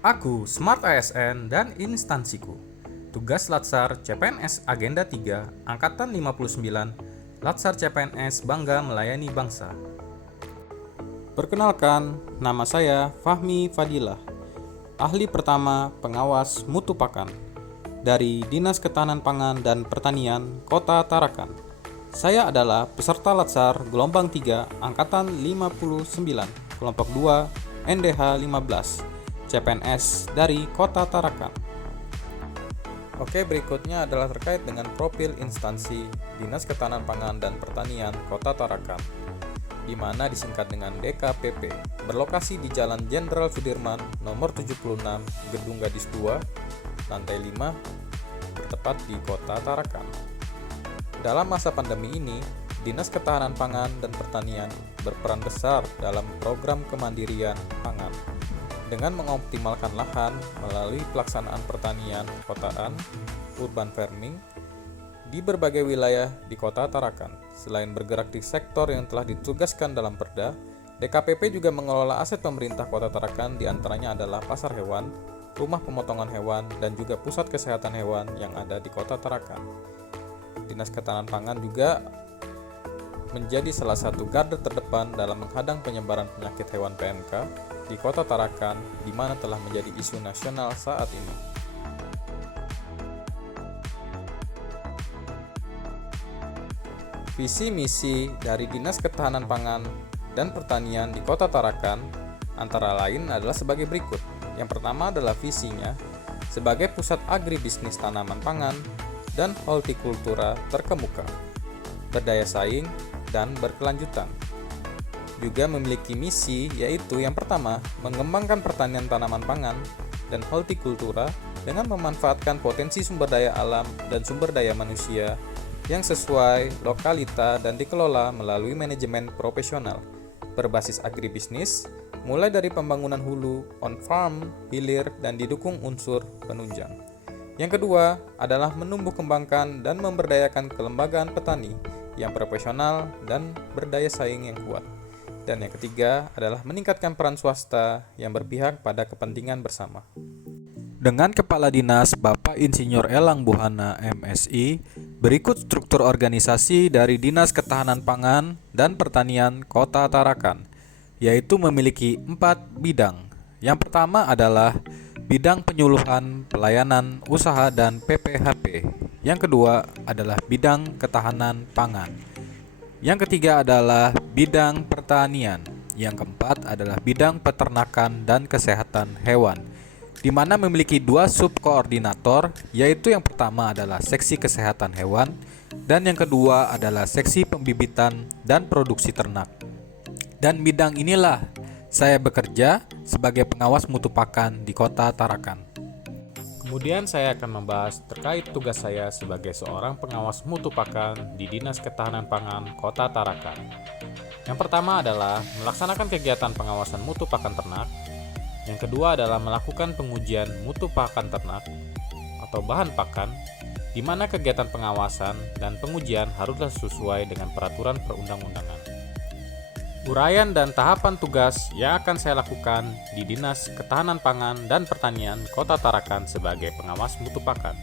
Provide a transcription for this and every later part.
Aku, Smart ASN, dan instansiku. Tugas Latsar CPNS Agenda 3, Angkatan 59, Latsar CPNS bangga melayani bangsa. Perkenalkan, nama saya Fahmi Fadilah, ahli pertama pengawas mutu pakan dari Dinas Ketahanan Pangan dan Pertanian Kota Tarakan. Saya adalah peserta Latsar gelombang 3 Angkatan 59, kelompok 2 NDH 15. CPNS dari Kota Tarakan. Oke, berikutnya adalah terkait dengan profil instansi Dinas Ketahanan Pangan dan Pertanian Kota Tarakan, di mana disingkat dengan DKPP, berlokasi di Jalan Jenderal Sudirman nomor 76, Gedung Gadis 2, lantai 5, bertepat di Kota Tarakan. Dalam masa pandemi ini, Dinas Ketahanan Pangan dan Pertanian berperan besar dalam program kemandirian pangan dengan mengoptimalkan lahan melalui pelaksanaan pertanian kotaan, urban farming, di berbagai wilayah di Kota Tarakan. Selain bergerak di sektor yang telah ditugaskan dalam Perda, DKPP juga mengelola aset pemerintah Kota Tarakan, diantaranya adalah pasar hewan, rumah pemotongan hewan, dan juga pusat kesehatan hewan yang ada di Kota Tarakan. Dinas Ketahanan Pangan juga menjadi salah satu garda terdepan dalam menghadang penyebaran penyakit hewan PMK di Kota Tarakan, di mana telah menjadi isu nasional saat ini. Visi misi dari Dinas Ketahanan Pangan dan Pertanian di Kota Tarakan antara lain adalah sebagai berikut. Yang pertama adalah visinya sebagai pusat agribisnis tanaman pangan dan hortikultura terkemuka, berdaya saing dan berkelanjutan. Juga memiliki misi, yaitu yang pertama, mengembangkan pertanian tanaman pangan dan hortikultura dengan memanfaatkan potensi sumber daya alam dan sumber daya manusia yang sesuai lokalita dan dikelola melalui manajemen profesional berbasis agribisnis, mulai dari pembangunan hulu, on-farm, hilir, dan didukung unsur penunjang. Yang kedua adalah menumbuh kembangkan dan memberdayakan kelembagaan petani yang profesional dan berdaya saing yang kuat. Dan yang ketiga adalah meningkatkan peran swasta yang berpihak pada kepentingan bersama. Dengan Kepala Dinas Bapak Insinyur Elang Buhana MSI, berikut struktur organisasi dari Dinas Ketahanan Pangan dan Pertanian Kota Tarakan, yaitu memiliki 4 bidang. Yang pertama adalah bidang penyuluhan, pelayanan, usaha, dan PPHP. Yang kedua adalah bidang ketahanan pangan. Yang ketiga adalah bidang pertanian. Yang keempat adalah bidang peternakan dan kesehatan hewan, di mana memiliki 2 subkoordinator, yaitu yang pertama adalah seksi kesehatan hewan dan yang kedua adalah seksi pembibitan dan produksi ternak. Dan bidang inilah saya bekerja sebagai pengawas mutu pakan di Kota Tarakan. Kemudian saya akan membahas terkait tugas saya sebagai seorang pengawas mutu pakan di Dinas Ketahanan Pangan Kota Tarakan. Yang pertama adalah melaksanakan kegiatan pengawasan mutu pakan ternak. Yang kedua adalah melakukan pengujian mutu pakan ternak atau bahan pakan, di mana kegiatan pengawasan dan pengujian haruslah sesuai dengan peraturan perundang-undangan. Uraian dan tahapan tugas yang akan saya lakukan di Dinas Ketahanan Pangan dan Pertanian Kota Tarakan sebagai pengawas mutu pakan,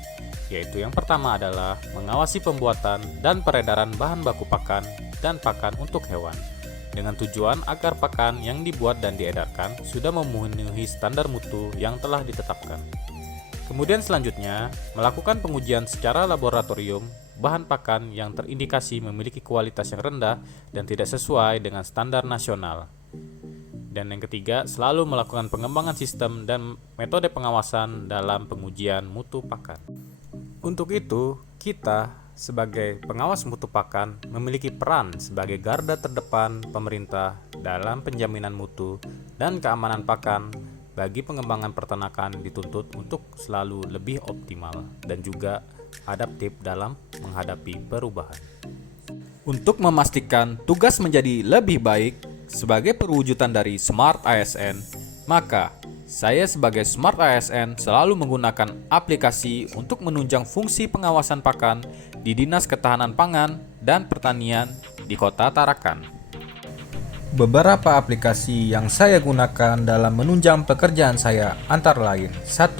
yaitu yang pertama adalah mengawasi pembuatan dan peredaran bahan baku pakan dan pakan untuk hewan, dengan tujuan agar pakan yang dibuat dan diedarkan sudah memenuhi standar mutu yang telah ditetapkan. Kemudian selanjutnya, melakukan pengujian secara laboratorium bahan pakan yang terindikasi memiliki kualitas yang rendah dan tidak sesuai dengan standar nasional. Dan yang ketiga, selalu melakukan pengembangan sistem dan metode pengawasan dalam pengujian mutu pakan. Untuk itu, kita sebagai pengawas mutu pakan memiliki peran sebagai garda terdepan pemerintah dalam penjaminan mutu dan keamanan pakan. Bagi pengembangan peternakan dituntut untuk selalu lebih optimal dan juga adaptif dalam menghadapi perubahan. Untuk memastikan tugas menjadi lebih baik sebagai perwujudan dari Smart ASN, maka saya sebagai Smart ASN selalu menggunakan aplikasi untuk menunjang fungsi pengawasan pakan di Dinas Ketahanan Pangan dan Pertanian di Kota Tarakan. Beberapa aplikasi yang saya gunakan dalam menunjang pekerjaan saya antara lain: 1.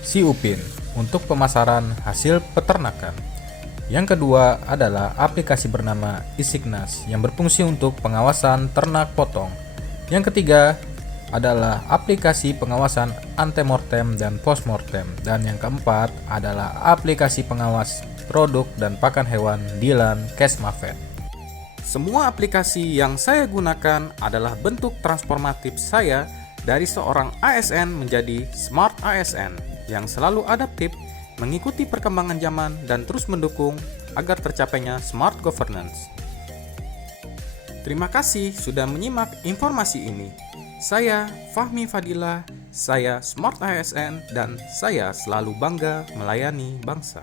Siupin untuk pemasaran hasil peternakan. Yang kedua adalah aplikasi bernama Isignas yang berfungsi untuk pengawasan ternak potong. Yang ketiga adalah aplikasi pengawasan antemortem dan postmortem. Dan yang keempat adalah aplikasi pengawas produk dan pakan hewan Dilan Kesmavet. Semua aplikasi yang saya gunakan adalah bentuk transformatif saya dari seorang ASN menjadi Smart ASN yang selalu adaptif, mengikuti perkembangan zaman dan terus mendukung agar tercapainya smart governance. Terima kasih sudah menyimak informasi ini. Saya Fahmi Fadilah, saya Smart ASN dan saya selalu bangga melayani bangsa.